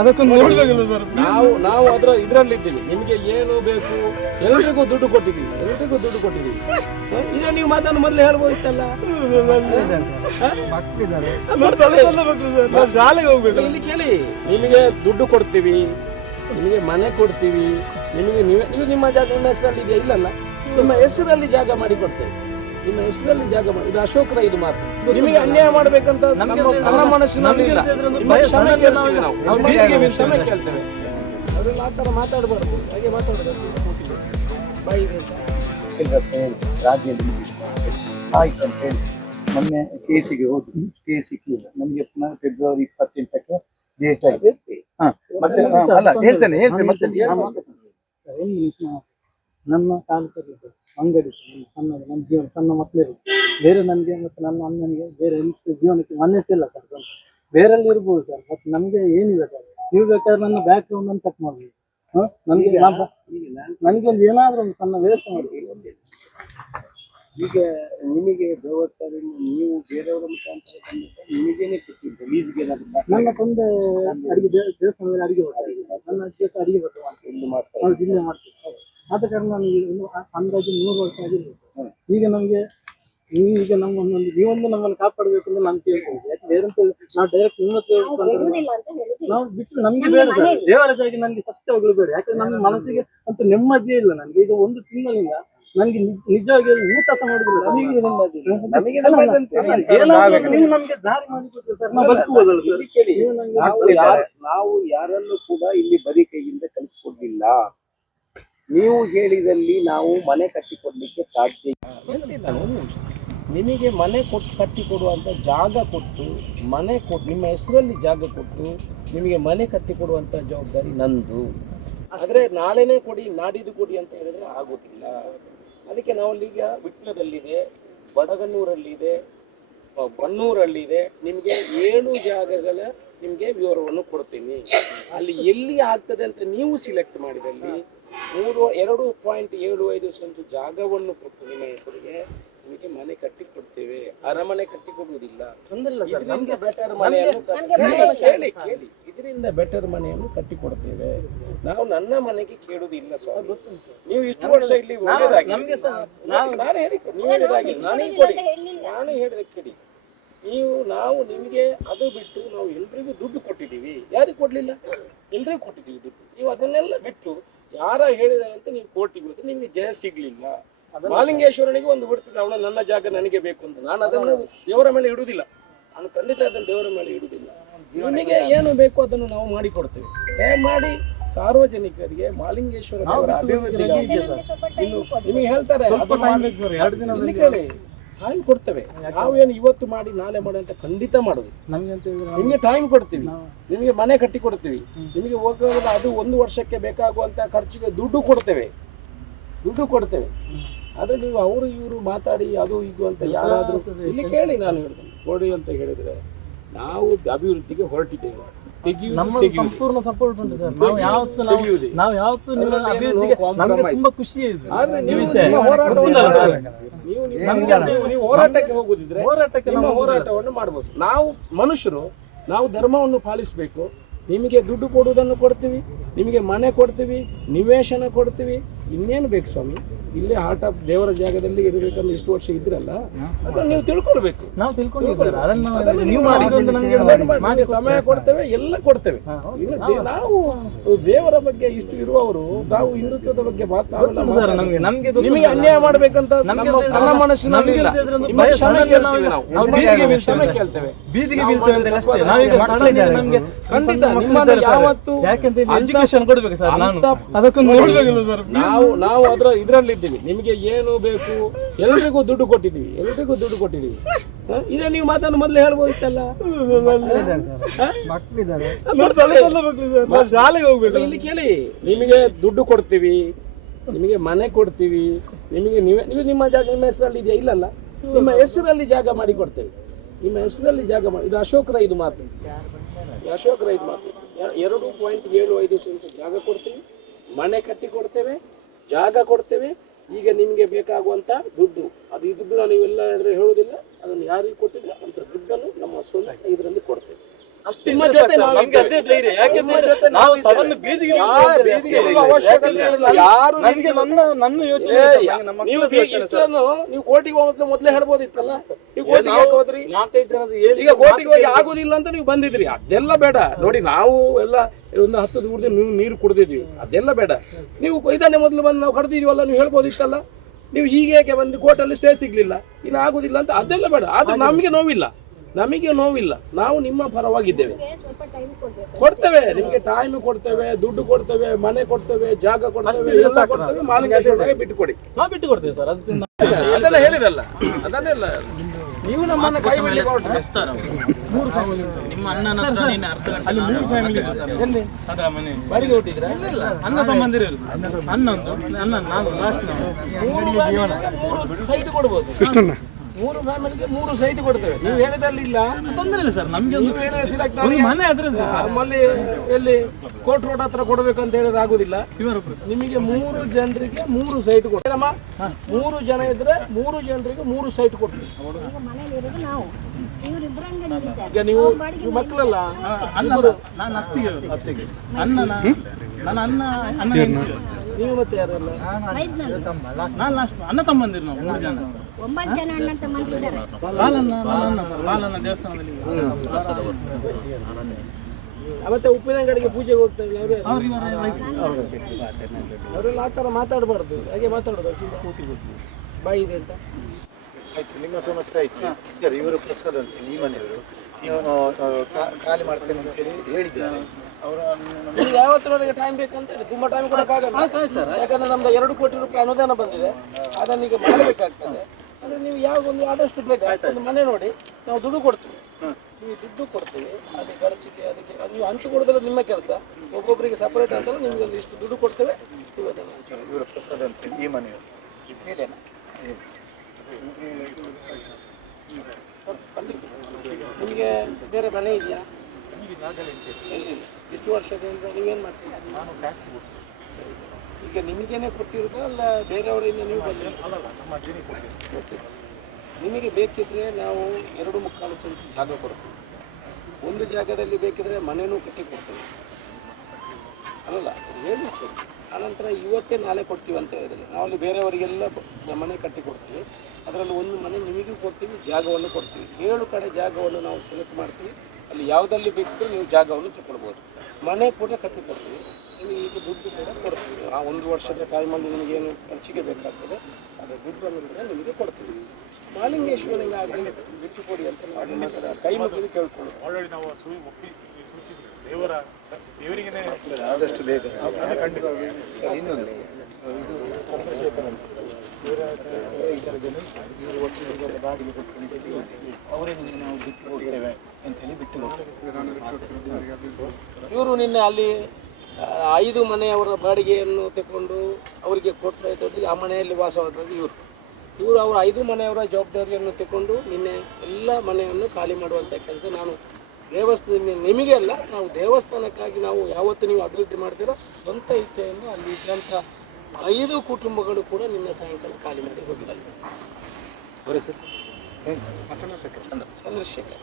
ಅದಕ್ಕೊಂದು ನೋಡ್ಬೇಕಲ್ಲ ಸರ್ ನಾವು ನಾವು ಅದರ ಇದರಲ್ಲಿದ್ದೀವಿ. ನಿಮಗೆ ಏನು ಬೇಕು? ಎಲ್ರಿಗೂ ದುಡ್ಡು ಕೊಟ್ಟಿದ್ದೀವಿ. ಎಲ್ರಿಗೂ ದುಡ್ಡು ಕೊಟ್ಟಿದ್ದೀವಿ? ಈಗ ನೀವು ಮಾತನ್ನು ಮೊದಲು ಹೇಳ್ಬೋದಿತ್ತಲ್ಲ? ಶಾಲೆಗೆ ಹೋಗ್ಬೇಕು. ಇಲ್ಲಿ ಕೇಳಿ ನಿಮಗೆ ದುಡ್ಡು ಕೊಡ್ತೀವಿ ನಿಮಗೆ ಮನೆ ಕೊಡ್ತೀವಿ ನಿಮಗೆ ನೀವೇ ನೀವು ನಿಮ್ಮ ಜಾಗ ನಿಮ್ಮ ಹೆಸರಲ್ಲಿ ಇದೆಯಾ? ಇಲ್ಲಲ್ಲ. ನಿಮ್ಮ ಹೆಸರಲ್ಲಿ ಜಾಗ ಮಾಡಿ ಕೊಡ್ತೇವೆ. ನಿಮ್ಮ ಹೆಸರಲ್ಲಿ ಜಾಗ ಮಾಡಿ ಇದು ಅಶೋಕರ ಇದು ಮಾತು ನಿಮಗೆ ಅನ್ಯಾಯ ಮಾಡ್ಬೇಕಂತ ನಮ್ಮ ಕನ್ನ ಮನಸ್ಸಿನಲ್ಲಿ ಇಲ್ಲ ಕ್ಷಮೆ ಕೇಳ್ತೀವಿ ನಾವು ನಾವು ಬೀದಿಗೆ ಕ್ಷಮೆ ಕೇಳ್ತೇವೆ. ಅವರೆಲ್ಲ ಆ ಥರ ಮಾತಾಡಬಾರ್ದು. ಹಾಗೆ ಮಾತಾಡೋದು. ಬಾಯಿ ರಾಜ್ಯದಲ್ಲಿ ಆಯ್ತು ಅಂತ ಹೇಳಿ. ಮೊನ್ನೆ ಕೇಸಿಗೆ ಹೋದ್ವಿ. ಕೆ ಸಿಕ್ಕಿಲ್ಲ ನಮಗೆ ಪುನಃ ಫೆಬ್ರವರಿ ಇಪ್ಪತ್ತೆಂಟಕ್ಕೆ ಡೇಟ್ ಆಯ್ತು. ಹಾ ಮತ್ತೆ ಅಲ್ಲ ಹೇಳ್ತೇನೆ ಹೇಳ್ತೇನೆ ಮತ್ತೆ. ನಮ್ಮ ತಾಲೂಕಲ್ಲಿ ಅಂಗಡಿ ಸಣ್ಣ ನಮ್ಮ ಜೀವನ ಸಣ್ಣ ಮಕ್ಕಳಿರು ಬೇರೆ ನನಗೆ ಮತ್ತು ನನ್ನ ಅಣ್ಣನಿಗೆ ಬೇರೆ ಎಂತ ಜೀವನಕ್ಕೆ ಮನಸ್ಸಿಲ್ಲ ಇಲ್ಲ ಸರ್. ಬೇರೆ ಬೇರೆಲ್ಲಿ ಇರ್ಬೋದು ಸರ್ ಬಟ್ ನಮಗೆ ಏನಿಲ್ಲ ಸರ್? ನೀವು ಬೇಕಾದ್ರೆ ನನ್ನ ಬ್ಯಾಕ್ ಗ್ರೌಂಡ್ ಅನ್ನು ಚೆಕ್ ಮಾಡ್ಬೋದು ಹಾಂ? ನನಗೆ ನನಗೆ ಒಂದು ಏನಾದರೂ ಒಂದು ಸಣ್ಣ ವ್ಯವಸ್ಥೆ ಮಾಡಿ. ಈಗ ನಿಮಗೆ ನೀವು ಬೇರೆಯವರ ಮುಖಾಂತರ ಬಂದಿದ್ದ ನಿಮಗೇನೆ ಕೊಟ್ಟಿದ್ದು ಲೀಸ್ಗೆ ನನ್ನ ತಂದೆ ಅಡಿಗೆ ದೇವ- ದೇವಸ್ಥಾನದಲ್ಲಿ ಅಡಿಗೆ ನನ್ನ ಅಜ್ಜಿ ಅಡಿಗೆ ಬರ್ತಾರೆ ಅಂತ ಮಾಡ್ತಾರೆ ಮಾಡ್ತೀವಿ. ಆದ ಕಾರಣ ನನಗೆ ಇನ್ನು ಅ- ಅಂದಾಜು ನೂರು ವರ್ಷ ಆಗಿರ್ಬೇಕು ಈಗ ನಮಗೆ ಈಗ ನಮ್ಮನ್ನು ನೀವೊಂದು ನಮ್ಮನ್ನು ಕಾಪಾಡಬೇಕು ಅಂತ ನಾನು ಕೇಳ್ತೀನಿ. ಯಾಕೆ ಬೇರೆ ಅಂತ ಹೇಳಿ ನಾವು ಡೈರೆಕ್ಟ್ ನಿಮ್ಮ ಹತ್ರ ಹೇಳ್ಕೊಂಡು ಬಿಡುವುದಿಲ್ಲ ಅಂತ ಹೇಳುದಿಲ್ಲ ನಾವು ಬಿಟ್ಟು ನಮ್ಗೆ ಬೇಡ ಸರ್ ದೇವರ ಜಾಗ ನನಗೆ ಸತ್ಯವಾಗಲು ಬೇಡ. ಯಾಕಂದ್ರೆ ನಮ್ಮ ಮನಸ್ಸಿಗೆ ಅಂತ ನೆಮ್ಮದಿಯೇ ಇಲ್ಲ ನನಗೆ. ಈಗ ಒಂದು ತಿಂಗಳಿಂದ ನನಗೆ ನಿಜ- ನಿಜವಾಗಿ ಊಟ ಸಹ ಮಾಡುದಿಲ್ಲ. ನಮಗೆ ನೆಮ್ಮದಿ ಇಲ್ಲ. ನಮಗೆ ನೆಮ್ಮದಿ ಅಂತ ಅಲ್ಲ, ನೀವು ನಮ್ಗೆ ದಾರಿ ಸರ್. ನಾವು ಬದುಕುವುದಲ್ಲ ಸರ್. ಇಲ್ಲಿ ಕೇಳಿ. ನೀವು ನಮ್ಗೆ ನಾವು ಯಾರ್- ನಾವು ಯಾರನ್ನು ಕೂಡ ಇಲ್ಲಿ ಬರಿ ಕೈಯಿಂದ ಕಲಿಸ್ಕೊಡ್ಲಿಲ್ಲ. ನೀವು ಹೇಳಿದಲ್ಲಿ ನಾವು ಮನೆ ಕಟ್ಟಿಕೊಡ್ಲಿಕ್ಕೆ ಸಾಧ್ಯ ನಿಮಿಷ. ನಿಮಗೆ ಮನೆ ಕೊಟ್ಟು ಕಟ್ಟಿಕೊಡುವಂಥ ಜಾಗ ಕೊಟ್ಟು, ಮನೆ ಕೊಟ್ಟು ನಿಮ್ಮ ಹೆಸರಲ್ಲಿ ಜಾಗ ಕೊಟ್ಟು ನಿಮಗೆ ಮನೆ ಕಟ್ಟಿ ಕೊಡುವಂಥ ಜವಾಬ್ದಾರಿ ನಂದು. ಆದರೆ ನಾಳೆನೇ ಕೊಡಿ, ನಾಡಿದ್ದು ಕೊಡಿ ಅಂತ ಹೇಳಿದ್ರೆ ಆಗೋದಿಲ್ಲ. ಅದಕ್ಕೆ ನಾವಲ್ಲೀಗ ವಿಟ್ಲದಲ್ಲಿದೆ ಬಡಗನ್ನೂರಲ್ಲಿದೆ ಬನ್ನೂರಲ್ಲಿದೆ ನಿಮಗೆ ಏಳು ಜಾಗಗಳ ನಿಮಗೆ ವಿವರವನ್ನು ಕೊಡ್ತೀನಿ. ಅಲ್ಲಿ ಎಲ್ಲಿ ಆಗ್ತದೆ ಅಂತ ನೀವು ಸಿಲೆಕ್ಟ್ ಮಾಡಿದಲ್ಲಿ ಮೂರು ಎರಡು ಪಾಯಿಂಟ್ ಏಳು ಐದು ಸೆಂಟು ಜಾಗವನ್ನು ಕೊಟ್ಟು ನಿಮ್ಮ ಹೆಸರಿಗೆ ನಿಮಗೆ ಮನೆ ಕಟ್ಟಿ ಕೊಡ್ತೇವೆ ಅರಮನೆ ಕಟ್ಟಿ ಕೊಡುವುದಿಲ್ಲ ಸರ್ ಇದರಿಂದ ಬೆಟರ್ ಮನೆಯನ್ನು ಕಟ್ಟಿ- ಕೇಳಿ ಕೇಳಿ ಇದರಿಂದ ಬೆಟರ್ ಮನೆಯನ್ನು ಕಟ್ಟಿ ಕೊಡ್ತೇವೆ ನಾವು ನನ್ನ ಮನೆಗೆ ಕೇಳುವುದಿಲ್ಲ ಸ್ವಾಮಿ. ನೀವು ಇಷ್ಟು ವರ್ಷ ಇಲ್ಲಿ ಒಳ್ಳೆದಾಗಿ ನಾನು ಹೇಳಿ ನೀವು ಹೇಳಿದಾಗೆ ನನಗೆ ಕೊಡಿ ನಾನು ಹೇಳಿದ ಕೇಳಿ. ನೀವು ನಾವು ನಿಮಗೆ ಅದು ಬಿಟ್ಟು ನಾವು ಎಲ್ರಿಗೂ ದುಡ್ಡು ಕೊಟ್ಟಿದ್ದೀವಿ. ಯಾರಿಗೂ ಕೊಡ್ಲಿಲ್ಲ? ಎಲ್ರಿಗೂ ಕೊಟ್ಟಿದ್ದೀವಿ ದುಡ್ಡು. ನೀವು ಅದನ್ನೆಲ್ಲ ಬಿಟ್ಟು ಯಾರ ಅಂತ ನೀವು ಕೋರ್ಟಿಗೆ ಹೋದ್ರೆ ನಿಮಗೆ ಜಯ ಸಿಗ್ಲಿಲ್ಲ. ಮಾಲಿಂಗೇಶ್ವರನಿಗೆ ಒಂದು ಬಿಡ್ತಿದ್ದ ಅವನ ನನ್ನ ಜಾಗ ನನಗೆ ಬೇಕು ಅಂತ. ನಾನು ಅದನ್ನು ದೇವರ ಮೇಲೆ ಇಡುವುದಿಲ್ಲ. ನಾನು ಖಂಡಿತ ಅದನ್ನು ದೇವರ ಮೇಲೆ ಇಡುವುದಿಲ್ಲ. ನಿಮಗೆ ಏನು ಬೇಕು ಅದನ್ನು ನಾವು ಮಾಡಿಕೊಡ್ತೇವೆ. ದಯಮಾಡಿ ಸಾರ್ವಜನಿಕರಿಗೆ ಮಾಲಿಂಗೇಶ್ವರ ಇನ್ನು ನಿಮಗೆ ಹೇಳ್ತಾರೆ ಟೈಮ್ ಕೊಡ್ತೇವೆ. ನಾವೇನು ಇವತ್ತು ಮಾಡಿ ನಾಳೆ ಮಾಡಿ ಅಂತ ಖಂಡಿತ ಮಾಡುದು. ನಮ್ಗೆ ಅಂತ ಹೇಳಿದ್ರೆ ನಿಮಗೆ ಟೈಮ್ ಕೊಡ್ತೀವಿ. ನಿಮಗೆ ಮನೆ ಕಟ್ಟಿ ಕೊಡ್ತೀವಿ. ನಿಮಗೆ ಹೋಗೋದು ಅದು ಒಂದು ವರ್ಷಕ್ಕೆ ಬೇಕಾಗುವಂತ ಖರ್ಚಿಗೆ ದುಡ್ಡು ಕೊಡ್ತೇವೆ. ದುಡ್ಡು ಕೊಡ್ತೇವೆ. ಆದರೆ ನೀವು ಅವರು ಇವರು ಮಾತಾಡಿ ಅದು ಇದು ಅಂತ ಯಾರಾದರೂ ಇಲ್ಲಿ ಕೇಳಿ ನಾನು ಹೇಳ್ತೇನೆ. ಕೊಡಿ ಅಂತ ಹೇಳಿದ್ರೆ ನಾವು ಅಭಿವೃದ್ಧಿಗೆ ಹೊರಟಿದ್ದೇವೆ. ನಮ್ಮ ಸಂಪೂರ್ಣ ಸಪೋರ್ಟ್ ಉಂಟು ಸರ್. ನಾವು ಯಾವತ್ತು ನಾವು. ನಾವು ಯಾವತ್ತು ನಿಮ್ಮ ಅಭಿವೃದ್ಧಿಗೆ ನಮಗೆ ತುಂಬಾ ಖುಷಿ ಇದೆ. ಈ ನೀವು ವಿಷಯ ನಿಮ್ಮ ಗೊತ್ತಿಲ್ಲ ಸರ್. ನೀವು ನಿಮ್ಮ- ನೀವು ನೀವು ಹೋರಾಟಕ್ಕೆ ಹೋಗುದಿದ್ರೆ ಹೋರಾಟಕ್ಕೆ ನಿಮ್ಮ ಹೋರಾಟವನ್ನು ಮಾಡಬಹುದು ನಾವು ಮನುಷ್ಯರು ನಾವು ಧರ್ಮವನ್ನು ಪಾಲಿಸಬೇಕು. ನಿಮಗೆ ದುಡ್ಡು ಕೊಡುವುದನ್ನು ಕೊಡ್ತೀವಿ ನಿಮಗೆ ಮನೆ ಕೊಡ್ತೀವಿ ನಿವೇಶನ ಕೊಡ್ತೀವಿ ಇನ್ನೇನು ಬೇಕು ಸ್ವಾಮಿ? ಇಲ್ಲೇ ಹಾರ್ಟ್ ಆಫ್ ದೇವರ ಜಾಗದಲ್ಲಿ ಇರಬೇಕಂದ್ರೆ ಇಷ್ಟು ವರ್ಷ ಇದ್ರಲ್ಲ ಅದನ್ನ ನೀವು ತಿಳ್ಕೊಳ್ಬೇಕು. ನಾವು ತಿಳ್ಕೊಂಡಿದ್ದೀವಿ ಅದನ್ನ ನೀವು ಮಾಡಿದ್ದು ಒಂದು ನಮಗೆ ಮಾಡಿ. ಸಮಯ ಕೊಡ್ತೇವೆ ಎಲ್ಲ ಕೊಡ್ತೇವೆ. ಇಲ್ಲ ನಾವು ದೇವರ ಬಗ್ಗೆ ಇಷ್ಟು ಇರುವವರು ನಾವು ಹಿಂದುತ್ವದ ಬಗ್ಗೆ ಮಾತನಾಡಲ್ಲ ನಮಗೆ ನಮಗೆ ನಿಮಗೆ ಅನ್ಯಾಯ ಮಾಡ್ಬೇಕಂತ ನಮ್ಮ ನಮ್ಮ ಮನಸ್ಸಿನಲ್ಲಿ ಇಲ್ಲ. ನಮ್ಗೆ ಕ್ಷಮೆ ಕೇಳ್ತೇವೆ ನಾವು- ಬೀದಿಗೆ ಕ್ಷಮೆ. ಕೇಳ್ತೇವೆ. ಬೀದಿಗೆ ನಾವು ಬೀಳ್ತೇವೆ ಅಂತ ಅಷ್ಟೇ ನಾವೀಗ ಅಷ್ಟೇ. ನಮಗೆ ಖಂಡಿತ ನಿಮ್ಮನ್ನು ಯಾವತ್ತು ಯಾಕೆಂತ ಎಜುಕೇಶನ್ ಕೊಡ್ಬೇಕು ಸರ್ ನಾನು. ಅಂತ ಅದಕ್ಕೊಂದು ನೋಡ್ಬೇಕಲ್ಲ ಸರ್. ನಾವು ನಾವು ಅದರ ಇದರಲ್ಲಿದ್ದೀವಿ ನಿಮಗೆ ಏನು ಬೇಕು? ಎಲ್ರಿಗೂ ದುಡ್ಡು ಕೊಟ್ಟಿದ್ದೀವಿ. ಎಲ್ರಿಗೂ ದುಡ್ಡು ಕೊಟ್ಟಿದ್ದೀವಿ? ಇದೇ ನೀವು ಮಾತನ್ನು ಮೊದಲು ಹೇಳ್ಬೋದಿತ್ತಲ್ಲ? ಇಲ್ಲಿ ಕೇಳಿ. ನಿಮಗೆ ದುಡ್ಡು ಕೊಡ್ತೀವಿ. ನಿಮಗೆ ಮನೆ ಕೊಡ್ತೀವಿ. ನಿಮಗೆ ನೀವೇ ನೀವು ನಿಮ್ಮ ಜಾಗ ನಿಮ್ಮ ಹೆಸರಲ್ಲಿ ಇದೆಯಾ? ಇಲ್ಲಲ್ಲ. ನಿಮ್ಮ ಹೆಸರಲ್ಲಿ ಜಾಗ ಮಾಡಿ ಕೊಡ್ತೇವೆ. ನಿಮ್ಮ ಹೆಸರಲ್ಲಿ ಜಾಗ ಮಾಡಿ ಇದು ಅಶೋಕರ ಇದು ಮಾತು. ಅಶೋಕ್ ಅಶೋಕರ ಇದು ಮಾತು. ಎರಡು ಪಾಯಿಂಟ್ ಏಳು ಐದು ಸೆಂಟ್ ಜಾಗ ಕೊಡ್ತೀವಿ. ಮನೆ ಕಟ್ಟಿ ಕೊಡ್ತೇವೆ. ಜಾಗ ಕೊಡ್ತೇವೆ. ಈಗ ನಿಮಗೆ ಬೇಕಾಗುವಂಥ ದುಡ್ಡು. ಅದು ಈ ದುಡ್ಡು ನಾನು ಇವೆಲ್ಲ ಹೇಳೋದಿಲ್ಲ ಅದನ್ನು ಯಾರಿಗೆ ಕೊಟ್ಟಿದ್ರೆ ಅಂತ ದುಡ್ಡನ್ನು ನಮ್ಮ ಸ್ವಂತ ಇದರಲ್ಲಿ ಕೊಡ್ತೇವೆ. ನಿಮ್ಮ ಜೊತೆ ನಾವು ನಮ್ಗೆ ಅದೇ ಧೈರ್ಯ. ಯಾಕೆಂದ್ರೆ ನಾವು ನಾವು ಬೀದಿಗೆ ಯಾರು ನಮ್ಗೆ ನನ್ನ ನನ್ನ ಯೋಚನೆ ನೀವು. ಇಷ್ಟನ್ನು ನೀವು ಕೋರ್ಟಿಗೆ ಹೋಗೋದು ಮೊದಲೇ ಹೇಳ್ಬೋದಿತ್ತಲ್ಲ? ನೀವು ಕೋರ್ಟಿಗೆ ಯಾಕೆ ನಾಲ್ಕೈದು ಜನದ ಈಗ ಕೋರ್ಟಿಗೆ ಹೋಗಿ ಆಗುದಿಲ್ಲ ಅಂತ ನೀವು ಬಂದಿದ್ರಿ ಅದೆಲ್ಲ ಬೇಡ. ನೋಡಿ ನಾವು ಎಲ್ಲ ಒಂದು ಹತ್ತು ದೂರದ ನೀವು ನೀರು ಕುಡ್ದಿದ್ವಿ ಅದೆಲ್ಲ ಬೇಡ. ನೀವು ಇದನ್ನೇ ಮೊದಲು ಬಂದು ನಾವು ಕಡ್ದಿದೀವಲ್ಲ ನೀವು ಹೇಳ್ಬೋದಿತ್ತಲ್ಲ? ನೀವು ಹೀಗೆ ಯಾಕೆ ಬಂದು ಕೋರ್ಟಲ್ಲಿ ಸ್ಟೇ ಸಿಗ್ಲಿಲ್ಲ? ಇನ್ನು ಆಗುದಿಲ್ಲ ಅಂತ ಅದೆಲ್ಲ ಬೇಡ. ಆದ್ರೆ ನಮಗೆ ನೋವಿಲ್ಲ. ನಮಗೆ ನೋವಿಲ್ಲ. ನಾವು ನಿಮ್ಮ ಪರವಾಗಿದ್ದೇವೆ. ಸ್ವಲ್ಪ ಟೈಮ್ ಕೊಡ್ಬೇಕು. ಕೊಡ್ತೇವೆ. ನಿಮಗೆ ಟೈಮ್ ಕೊಡ್ತೇವೆ ದುಡ್ಡು ಕೊಡ್ತೇವೆ ಮನೆ ಕೊಡ್ತೇವೆ ಜಾಗ ಕೊಡ್ತೇವೆ ಎಲ್ಲ ಕೊಡ್ತೇವೆ. ಮಾಲಿಂಗೇಶ್ವರಗೆ ಬಿಟ್ಟು ಕೊಡಿ ನಾವು ಬಿಟ್ಟು ಕೊಡ್ತೇವೆ ಸರ್ ಅದೆಲ್ಲ ಹೇಳಿದಲ್ಲ ಅದನ್ನೆಲ್ಲ ನೀವು ನಮ್ಮನ್ನ ಕೈ ಬಿಡ್ಲಿಕ್ಕೆ. ನಿಮ್ಮ ಅಣ್ಣನ ಹತ್ರ ನೀನು ಅರ್ಧ ಗಂಟೆ ಎಲ್ಲಿ? ಬಾಡಿಗೆ ಹುಟ್ಟಿದ್ರೆ ಅನ್ನ ತಮ್ಮಂದಿರು ಅಣ್ಣ ಒಂದು ಅನ್ನ ನಾನು ಲಾಸ್ಟ್ ಮೂರು ಸೈಟ್ ಕೊಡ್ಬೋದು. ಮೂರು ಫ್ಯಾಮಿಲಿಗೆ ಮೂರು ಸೈಟ್ ಕೊಡ್ತೇವೆ. ನೀವು ಹೇಳಿದಲ್ಲಿ ಇಲ್ಲ ತೊಂದರೆ ಇಲ್ಲ ಸರ್ ನಮ್ಗೆ ಒಂದು ನೀವು ಹೇಳಿದ್ರೆ ಸಿಲೆಕ್ಟ್ ಒಂದು ಮನೆ ನಮ್ಮಲ್ಲಿ ಎಲ್ಲಿ ಕೋರ್ಟ್ ರೋಡ್ ಹತ್ರ ಕೊಡಬೇಕಂತ ಅಂತ ಹೇಳಿದ್ರೆ ಆಗುದಿಲ್ಲ. ನಿಮಗೆ ಮೂರು ಜನರಿಗೆ ಮೂರು ಸೈಟ್ ಕೊಡ್ತೇವೆ. ಮೂರು ಜನ ಇದ್ರೆ ಮೂರು ಜನರಿಗೆ ಮೂರು ಸೈಟ್ ಕೊಡ್ತೀವಿ. ಈಗ ನಾವು ನೀವು ನೀವು ಮಕ್ಕಳಲ್ಲ? ಅನ್ನ ನಾನು ಅತ್ತಿಗೆ ಅತ್ತಿಗೆ. ಅಣ್ಣನ ನನ್ನ ಅಣ್ಣ ಅಣ್ಣ ಹೆಂಡ್ತಿ. ನೀವು ಮತ್ತೆ ಯಾರೆಲ್ಲ? ನಾನು ಲಾಸ್ಟ್ ಅನ್ನ ತಮ್ಮಂದಿರು ನಾವು ಮೂರು ಜನ. ಒಂಬತ್ತು ಜನ ಅಣ್ಣ ತಮ್ಮಂದಿದ್ದಾರೆ ನನ್ನ ಸರ್ ಬಾಲನ್ನ ದೇವಸ್ಥಾನದಲ್ಲಿ. ಮತ್ತೆ ಉಪ್ಪಿನ ಅಂಗಡಿಗೆ ಪೂಜೆಗೆ ಹೋಗ್ತಾರೆ ಅವರೇ ಅವ್ರು ಇವರ ಅವರೆಲ್ಲ ಆ ಥರ ಮಾತಾಡಬಾರ್ದು. ಹಾಗೆ ಮಾತಾಡೋದು ಸೀದಾ ಬಾಯಿದೆ ಅಂತ. ಆಯ್ತು ನಿಮ್ಮ ಸಮಸ್ಯೆ ಆಯ್ತು. ಸರ್ ಇವರು ಪ್ರಸಾದ್ ಅಂತ ಈ ಮನೆಯವರು. ಖಾಲಿ ಮಾಡ್ತೇನೆ ಅಂತ ಹೇಳಿ ಹೇಳಿದ್ದಾರೆ. ಅವರು ಯಾವತ್ತರವರೆಗೆ ಟೈಮ್ ಬೇಕಂತ ಹೇಳಿ ತುಂಬ ಟೈಮ್ ಕೊಡೋಕ್ಕಾಗಲ್ಲ ಯಾಕಂದ್ರೆ ನಮ್ದು ಎರಡು ಕೋಟಿ ರೂಪಾಯಿ ಅನುದಾನ ಬಂದಿದೆ. ಅದನ್ನ ಈಗ ಮಾಡಬೇಕಾಗ್ತದೆ. ಅಂದ್ರೆ ನೀವು ಯಾವಾಗ ಒಂದು ಆದಷ್ಟು ಬೇಗ ಒಂದು ಮನೆ ನೋಡಿ ನಾವು ದುಡ್ಡು ಕೊಡ್ತೀವಿ. ನೀವು ದುಡ್ಡು ಕೊಡ್ತೀವಿ ಅದಕ್ಕೆ ಖರ್ಚಿಗೆ ಅದಕ್ಕೆ ಅದು ನೀವು ಹಂಚು ಕೊಡೋದ್ರೆ ನಿಮ್ಮ ಕೆಲಸ. ಒಬ್ಬೊಬ್ಬರಿಗೆ ಸಪರೇಟ್ ಅಂತಲ್ಲ ನಿಮ್ಗೆ ಒಂದು ಇಷ್ಟು ದುಡ್ಡು ಕೊಡ್ತೇವೆ. ನೀವು ಅದನ್ನು ಇವರು ಪ್ರಸಾದ್ ಅಂತ ಹೇಳಿ ಈ ಮನೆಯವರು. ಖಂಡಿತ. ನಿಮಗೆ ಬೇರೆ ಮನೆ ಇದೆಯಾ? ಇಷ್ಟು ವರ್ಷದಿಂದ ನೀವೇನು ಮಾಡ್ತೀರಾ ನಾನು ಟ್ಯಾಕ್ಸ್ ಈಗ ನಿಮಗೇನೆ ಕೊಟ್ಟಿರೋದು ಅಲ್ಲ ಬೇರೆಯವರಿಂದ ನೀವು ಬಂದ್ರೆ. ನಿಮಗೆ ಬೇಕಿದ್ರೆ ನಾವು ಎರಡು ಮುಕ್ಕಾಲು ಸ್ವಲ್ಪ ಜಾಗ ಕೊಡ್ತೀವಿ. ಒಂದು ಜಾಗದಲ್ಲಿ ಬೇಕಿದ್ರೆ ಮನೆಯೂ ಕಟ್ಟಿ ಕೊಡ್ತೇವೆ ಅಲ್ಲಲ್ಲ ಹೇಳಬೇಕು. ಆನಂತರ ಇವತ್ತೇ ನಾಳೆ ಕೊಡ್ತೀವಿ ಅಂತ ಹೇಳಿದ್ರೆ. ನಾವಲ್ಲಿ ಬೇರೆಯವರಿಗೆಲ್ಲ ಬ- ಮನೆ ಕಟ್ಟಿ ಕೊಡ್ತೀವಿ ಅದರಲ್ಲಿ ಒಂದು ಮನೆ ನಿಮಗೂ ಕೊಡ್ತೀವಿ, ಜಾಗವನ್ನು ಕೊಡ್ತೀವಿ. ಏಳು ಕಡೆ ಜಾಗವನ್ನು ನಾವು ಸೆಲೆಕ್ಟ್ ಮಾಡ್ತೀವಿ. ಅಲ್ಲಿ ಯಾವುದಲ್ಲಿ ಬೇಕು ನೀವು ಜಾಗವನ್ನು ತಗೊಳ್ಬೋದು. ಮನೆ ಕೂಡ ಕಟ್ಟಿ ಕೊಡ್ತೀವಿ ನೀವು ಈಗ ದುಡ್ಡು ಕೂಡ ಕೊಡ್ತೀವಿ. ಆ ಒಂದು ವರ್ಷದ ಟೈಮಲ್ಲಿ ನಿಮಗೇನು ಖರ್ಚಿಗೆ ಬೇಕಾಗ್ತದೆ ಅದರ ದುಡ್ಡನ್ನು ಕೂಡ ನಿಮಗೆ ಕೊಡ್ತೀವಿ. ಮಾಲಿಂಗೇಶ್ವರಿಗೆ ಆಗಲಿ ಬಿಟ್ಟು ಕೊಡಿ ಅಂತ ನಾವು ಕೈ ಮುಗಿದು ಕೇಳ್ಕೊಳ್ಳೋದು. ಆಲ್ರೆಡಿ ನಾವು ಸೂ ಆದಷ್ಟು ಬೇಗ. ಇನ್ನೊಂದು ಇದರ ಇವರು ಒಟ್ಟಿಗೆ ಇದೆಲ್ಲ ಬಾಡಿಗೆ ಕೊಟ್ಟು ಅವರೇ ನಿಮಗೆ ನಾವು ಬಿಟ್ಟು ಹೋಗ್ತೇವೆ ಅಂತ ಹೇಳಿ ಬಿಟ್ಟು ಹೋಗ್ತೇವೆ. ಇವರು ನಿನ್ನೆ ಅಲ್ಲಿ ಐದು ಮನೆಯವರ ಬಾಡಿಗೆಯನ್ನು ತಗೊಂಡು ಅವರಿಗೆ ಕೊಡ್ತಾ ಇದ್ದದ್ದು ಆ ಮನೆಯಲ್ಲಿ ವಾಸವಾದದ್ದು ಇವರು. ಇವರು ಅವರ ಐದು ಮನೆಯವರ ಜವಾಬ್ದಾರಿಯನ್ನು ತಗೊಂಡು ನಿನ್ನೆ ಎಲ್ಲ ಮನೆಯನ್ನು ಖಾಲಿ ಮಾಡುವಂಥ ಕೆಲಸ ನಾನು ದೇವಸ್ಥಾನ ನಿಮಗೆ ಅಲ್ಲ ನಾವು ದೇವಸ್ಥಾನಕ್ಕಾಗಿ ನಾವು ಯಾವತ್ತು ನೀವು ಅಭಿವೃದ್ಧಿ ಮಾಡ್ತೀರೋ ಸ್ವಂತ ಇಚ್ಛೆಯನ್ನು ಅಲ್ಲಿ ಇದ್ದಂಥ ಐದು ಕುಟುಂಬಗಳು ಕೂಡ ನಿನ್ನ ಸಾಯಂಕಾಲ ಖಾಲಿ ಮಾಡಿ ಹೋಗಿದ್ದಾರೆ ಚಂದ್ರಶೇಖರ್.